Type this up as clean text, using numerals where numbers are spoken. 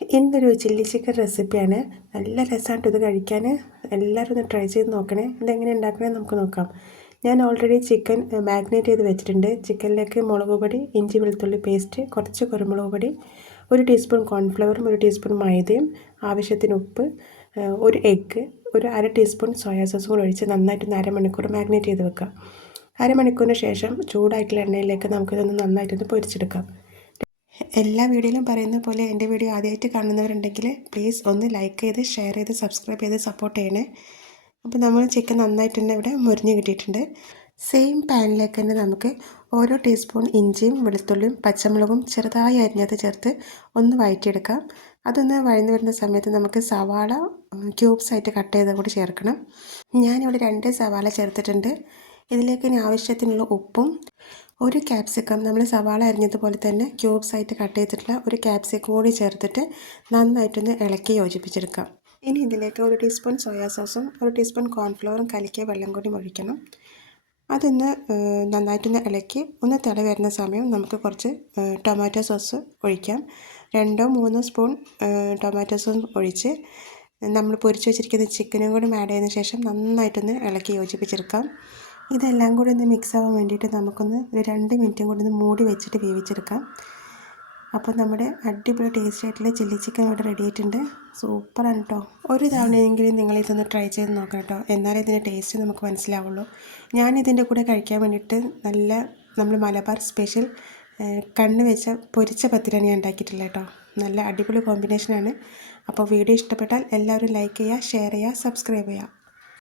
ഇന്നൊരു chilli chicken റെസിപ്പിയാണ്. നല്ല രസമായിട്ട് ഇത് കഴിക്കാൻ. എല്ലാവരും ഒന്ന് ട്രൈ ചെയ്ത് നോക്കണേ. ഇതെങ്ങനെ ഉണ്ടാക്കണേ നമുക്ക് നോക്കാം. ഞാൻ ഓൾറെഡി ചിക്കൻ മാഗ്നേറ്റ് ചെയ്ത് വെച്ചിട്ടുണ്ട്. ചിക്കനിലേക്ക് മുളക് പൊടി, ഇഞ്ചി വെളുത്തുള്ളി പേസ്റ്റ്, കുറച്ച് കുരുമുളക് പൊടി, 1 ടീസ്പൂൺ കോൺഫ്ലവറും 1 ടീസ്പൂൺ മൈദയും, ആവശ്യത്തിന് ഉപ്പ്, ഒരു എഗ്ഗ്, ഒരു 1/2 ടീസ്പൂൺ സോയാ സോസും കൂടി ഒഴിച്ച് നന്നായിട്ടൊന്ന് അരമണിക്കൂർ മാഗ്നേറ്റ് ചെയ്ത് വെക്കാം. അരമണിക്കൂറിന് ശേഷം ചൂടായിട്ടുള്ള എണ്ണയിലേക്ക് നമുക്കിതൊന്ന് നന്നായിട്ടൊന്ന് പൊരിച്ചെടുക്കാം. എല്ലാ വീഡിയോയിലും പറയുന്ന പോലെ എൻ്റെ വീഡിയോ ആദ്യമായിട്ട് കാണുന്നവരുണ്ടെങ്കിൽ പ്ലീസ് ഒന്ന് ലൈക്ക് ചെയ്ത് ഷെയർ ചെയ്ത് സബ്സ്ക്രൈബ് ചെയ്ത് സപ്പോർട്ട് ചെയ്യണേ. അപ്പോൾ നമ്മൾ ചിക്കൻ നന്നായിട്ട് തന്നെ ഇവിടെ മുരിഞ്ഞ് കിട്ടിയിട്ടുണ്ട്. സെയിം പാനിലേക്ക് തന്നെ നമുക്ക് ഓരോ ടീസ്പൂൺ ഇഞ്ചിയും വെളുത്തുള്ളിയും പച്ചമുളകും ചെറുതായി അരിഞ്ഞത് ചേർത്ത് ഒന്ന് വഴറ്റിയെടുക്കാം. അതൊന്ന് വഴന്നു വരുന്ന സമയത്ത് നമുക്ക് സവാള ക്യൂബ്സ് ആയിട്ട് കട്ട് ചെയ്ത് കൂടി ചേർക്കണം. ഞാനിവിടെ 2 സവാള ചേർത്തിട്ടുണ്ട്. ഇതിലേക്ക് ഇനി ആവശ്യത്തിനുള്ള ഉപ്പും, ഒരു ക്യാപ്സിക്കം നമ്മൾ സവാള അരിഞ്ഞതുപോലെ തന്നെ ക്യൂബ്സ് ആയിട്ട് കട്ട് ചെയ്തിട്ടുള്ള ഒരു ക്യാപ്സിക്കം കൂടി ചേർത്തിട്ട് നന്നായിട്ടൊന്ന് ഇളക്കി യോജിപ്പിച്ചെടുക്കാം. ഇനി ഇതിലേക്ക് 1 ടീസ്പൂൺ സോയാ സോസും 1 ടീസ്പൂൺ കോൺഫ്ലവറും കലക്കിയ വെള്ളം കൂടി ഒഴിക്കണം. അതൊന്ന് നന്നായിട്ടൊന്ന് ഇളക്കി ഒന്ന് തിള വരുന്ന സമയം നമുക്ക് കുറച്ച് ടൊമാറ്റോ സോസ് ഒഴിക്കാം. 2-3 സ്പൂൺ ടൊമാറ്റോ സോസ് ഒഴിച്ച് നമ്മൾ പൊരിച്ച് വെച്ചിരിക്കുന്ന ചിക്കനും കൂടി ആഡ് ചെയ്തതിന് ശേഷം നന്നായിട്ടൊന്ന് ഇളക്കി യോജിപ്പിച്ചെടുക്കാം. ഇതെല്ലാം കൂടി ഒന്ന് മിക്സ് ആവാൻ വേണ്ടിയിട്ട് നമുക്കൊന്ന് ഒരു 2 മിനിറ്റും കൂടി ഒന്ന് മൂടി വെച്ചിട്ട് വേവിച്ചെടുക്കാം. അപ്പോൾ നമ്മുടെ അടിപൊളി ടേസ്റ്റ് ആയിട്ടുള്ള ചില്ലി ചിക്കൻ ഇവിടെ റെഡി ആയിട്ടുണ്ട്. സൂപ്പറാണ് കേട്ടോ. ഒരു തവണയെങ്കിലും നിങ്ങളിതൊന്ന് ട്രൈ ചെയ്ത് നോക്കാം കേട്ടോ. എന്നാലേ ഇതിൻ്റെ ടേസ്റ്റ് നമുക്ക് മനസ്സിലാവുള്ളൂ. ഞാനിതിൻ്റെ കൂടെ കഴിക്കാൻ വേണ്ടിയിട്ട് നമ്മൾ മലബാർ സ്പെഷ്യൽ കണ്ണ് വെച്ച പൊരിച്ച പത്തിരിയാണ് ഞാൻ ഉണ്ടാക്കിയിട്ടുള്ളത് കേട്ടോ. നല്ല അടിപൊളി കോമ്പിനേഷനാണ്. അപ്പോൾ വീഡിയോ ഇഷ്ടപ്പെട്ടാൽ എല്ലാവരും ലൈക്ക് ചെയ്യുക, ഷെയർ ചെയ്യുക, സബ്സ്ക്രൈബ് ചെയ്യുക.